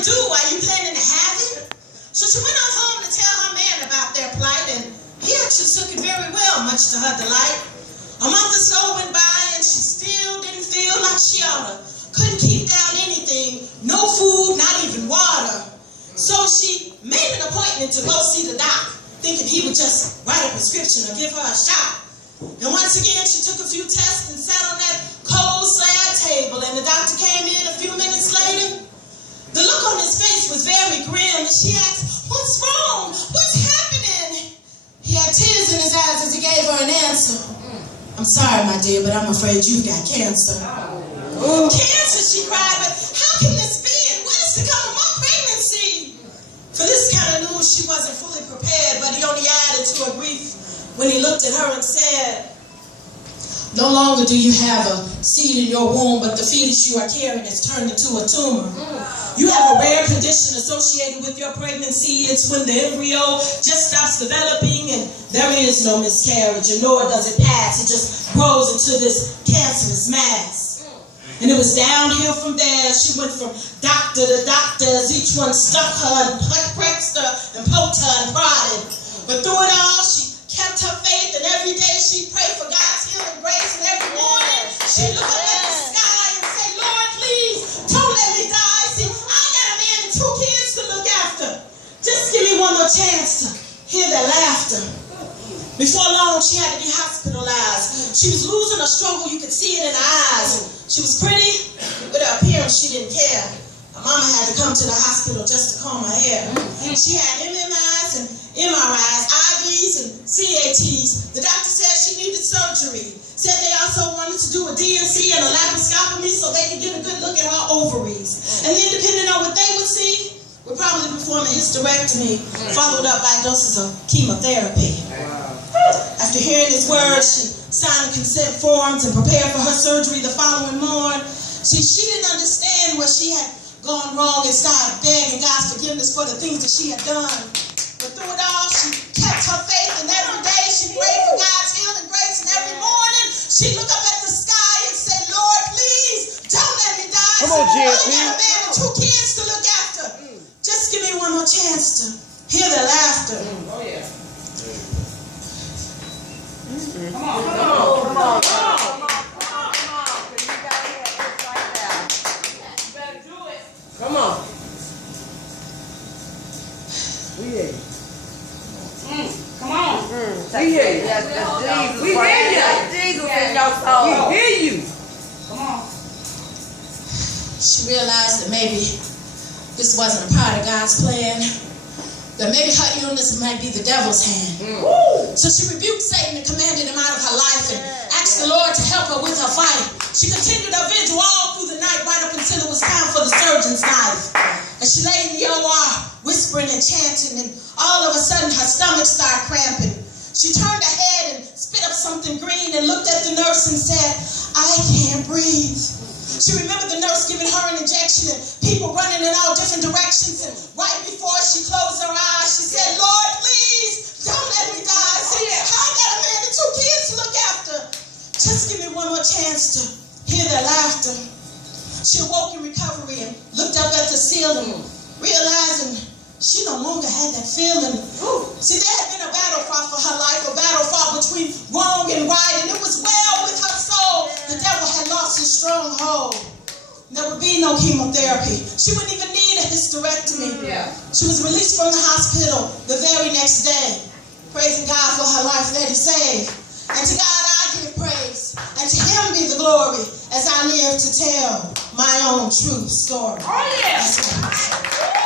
to do? Are you planning to have it? So she went on home to tell her man about their plight, and he actually took it very well, much to her delight. A month or so went by, and she still didn't feel like she oughta. Couldn't keep down anything, no food, not even water. So she made an appointment to go see the doc, thinking he would just write a prescription or give her a shot. And once again, she took a few tests and sat on that cold slab table, and the doctor came in a few minutes later. The look on his face was very grim, and she asked, "What's wrong? What's happening?" He had tears in his eyes as he gave her an answer. "I'm sorry, my dear, but I'm afraid you've got cancer." "Cancer," she cried, "but how can this be, and what is to come of my pregnancy?" For this kind of news, she wasn't fully prepared, but he only added to her grief when he looked at her and said, "No longer do you have a seed in your womb, but the fetus you are carrying has turned into a tumor. You have a rare condition associated with your pregnancy. It's when the embryo just stops developing and there is no miscarriage, and nor does it pass. It just grows into this cancerous mass." And it was downhill from there. She went from doctor to doctor as each one stuck her and pressed her and poked her and prodded. But through it all, she kept her faith, and every day she prayed for God's healing grace, and every morning she looked up at the sky and said, "Lord, please, don't let me die. See, I got a man and 2 kids to look after. Just give me one more chance to hear their laughter." Before long, she had to be hospitalized. She was losing her struggle. You could see it in her eyes. She was pretty. With her appearance, she didn't care. Her mama had to come to the hospital just to comb her hair. She had MMIs and MRIs, IVs and CATs. The doctor said she needed surgery. Said they also wanted to do a DNC and a laparoscopy so they could get a good look at her ovaries. And then, depending on what they would see, would probably perform a hysterectomy, followed up by doses of chemotherapy. After hearing his words, she signed consent forms and prepared for her surgery the following morning. See, she didn't understand where she had gone wrong and started begging God's forgiveness for the things that she had done. But through it all, she kept her faith, and every day she prayed for God's healing grace, and every morning she looked up at the sky and said, "Lord, please, don't let me die. Come on, I GSP. got a man and 2 kids to look after. Just give me one more chance to hear their laughter." Oh, yeah. Come on, come on, come on, come on. Come on. We hear you. Come on. We hear you. Yes, Jesus. We hear you. Jesus in your soul. We hear you. Come on. She realized that maybe this wasn't a part of God's plan, that maybe her illness might be the devil's hand. So she rebuked Satan and commanded him out of her life and asked the Lord to help her with her fight. She continued her vigil all through the night, right up until it was time for the surgeon's knife. And she lay in the OR, whispering and chanting, and all of a sudden her stomach started cramping. She turned her head and spit up something green and looked at the nurse and said, "I can't breathe." She remembered the nurse giving her an injection and people running in all different directions. And right before she closed her eyes, she said, "Lord, please, don't let me die. See, I got a man and 2 kids to look after. Just give me one more chance to hear their laughter." She awoke in recovery and looked up at the ceiling, realizing she no longer had that feeling. See, there had been a battle fought for her life, a battle fought between wrong and right, and it was well with her soul. The devil had lost his stronghold. There would be no chemotherapy. She wouldn't even need a hysterectomy. She was released from the hospital the very next day, praising God for her life that he saved. And to God I give praise, and to him be the glory as I live to tell my own true story. Oh, yeah. That's what I'm saying.